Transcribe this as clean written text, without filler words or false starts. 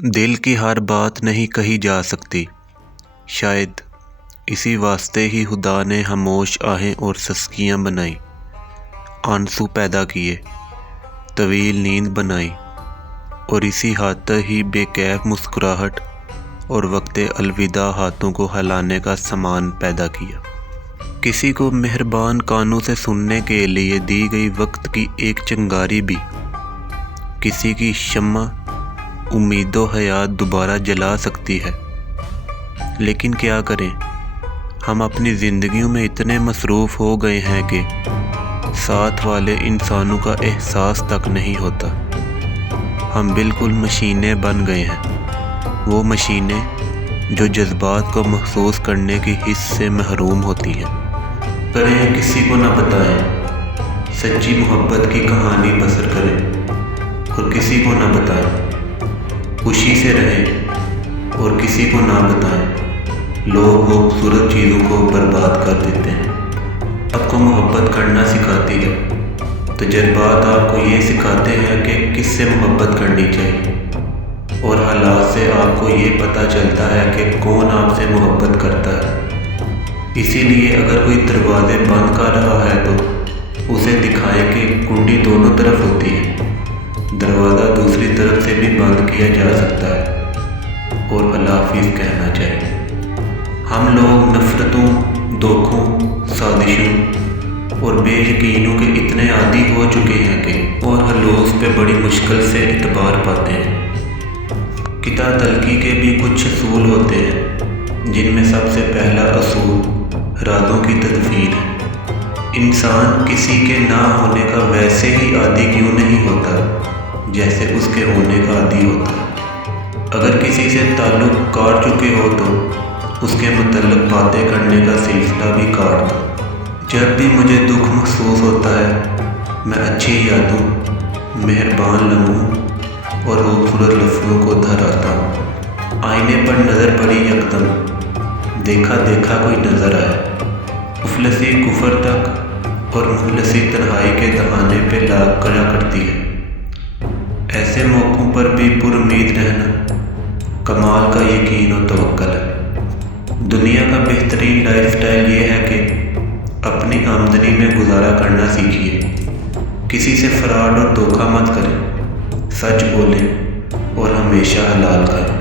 دل کی ہر بات نہیں کہی جا سکتی، شاید اسی واسطے ہی خدا نے خاموش آہیں اور سسکیاں بنائیں، آنسو پیدا کیے، طویل نیند بنائی، اور اسی خاطر ہی بے کیف مسکراہٹ اور وقت الوداع ہاتھوں کو ہلانے کا سامان پیدا کیا۔ کسی کو مہربان کانوں سے سننے کے لیے دی گئی وقت کی ایک چنگاری بھی کسی کی شمع امید و حیات دوبارہ جلا سکتی ہے۔ لیکن کیا کریں، ہم اپنی زندگیوں میں اتنے مصروف ہو گئے ہیں کہ ساتھ والے انسانوں کا احساس تک نہیں ہوتا۔ ہم بالکل مشینیں بن گئے ہیں، وہ مشینیں جو جذبات کو محسوس کرنے کی حس سے محروم ہوتی ہیں۔ کریں کسی کو نہ بتائیں، سچی محبت کی کہانی بسر کریں اور کسی کو نہ بتائیں، خوشی سے رہیں اور کسی کو نہ بتائیں۔ لوگ خوبصورت چیزوں کو برباد کر دیتے ہیں۔ آپ کو محبت کرنا سکھاتی ہے، تجربات آپ کو یہ سکھاتے ہیں کہ کس سے محبت کرنی چاہیے، اور حالات سے آپ کو یہ پتہ چلتا ہے کہ کون آپ سے محبت کرتا ہے۔ اسی لیے اگر کوئی دروازے بند کر رہا ہے تو اسے دکھائیں کہ کنڈی دونوں طرف ہوتی ہے، دروازہ دوسری طرف سے بھی بند کیا جا سکتا ہے، اور اللہ حافظ کہنا چاہیے۔ ہم لوگ نفرتوں، دھوکوں، سازشوں اور بے یقینوں کے اتنے عادی ہو چکے ہیں کہ اور حلوف پہ بڑی مشکل سے اعتبار پاتے ہیں۔ کتا تلقی کے بھی کچھ اصول ہوتے ہیں، جن میں سب سے پہلا اصول رازوں کی تدفین ہے۔ انسان کسی کے نہ ہونے کا ویسے ہی عادی کیوں نہیں ہوتا جیسے اس کے ہونے کا عادی ہوتا ہے۔ اگر کسی سے تعلق کاٹ چکے ہو تو اس کے متعلق باتیں کرنے کا سلسلہ بھی کاٹ دو۔ جب بھی مجھے دکھ محسوس ہوتا ہے، میں اچھی یادوں، مہربان لمحوں اور خوبصورت لفظوں کو دہراتا ہوں۔ آئینے پر نظر پڑی یکدم، دیکھا دیکھا کوئی نظر آیا، مفلسی کفر تک اور مفلسی تنہائی کے دہانے پہ لاگ کرا کرتی ہے۔ ایسے موقعوں پر بھی پر امید رہنا کمال کا یقین و توکل ہے۔ دنیا کا بہترین لائف سٹائل یہ ہے کہ اپنی آمدنی میں گزارا کرنا سیکھیے، کسی سے فراڈ اور دھوکہ مت کریں، سچ بولیں اور ہمیشہ حلال کھائیں۔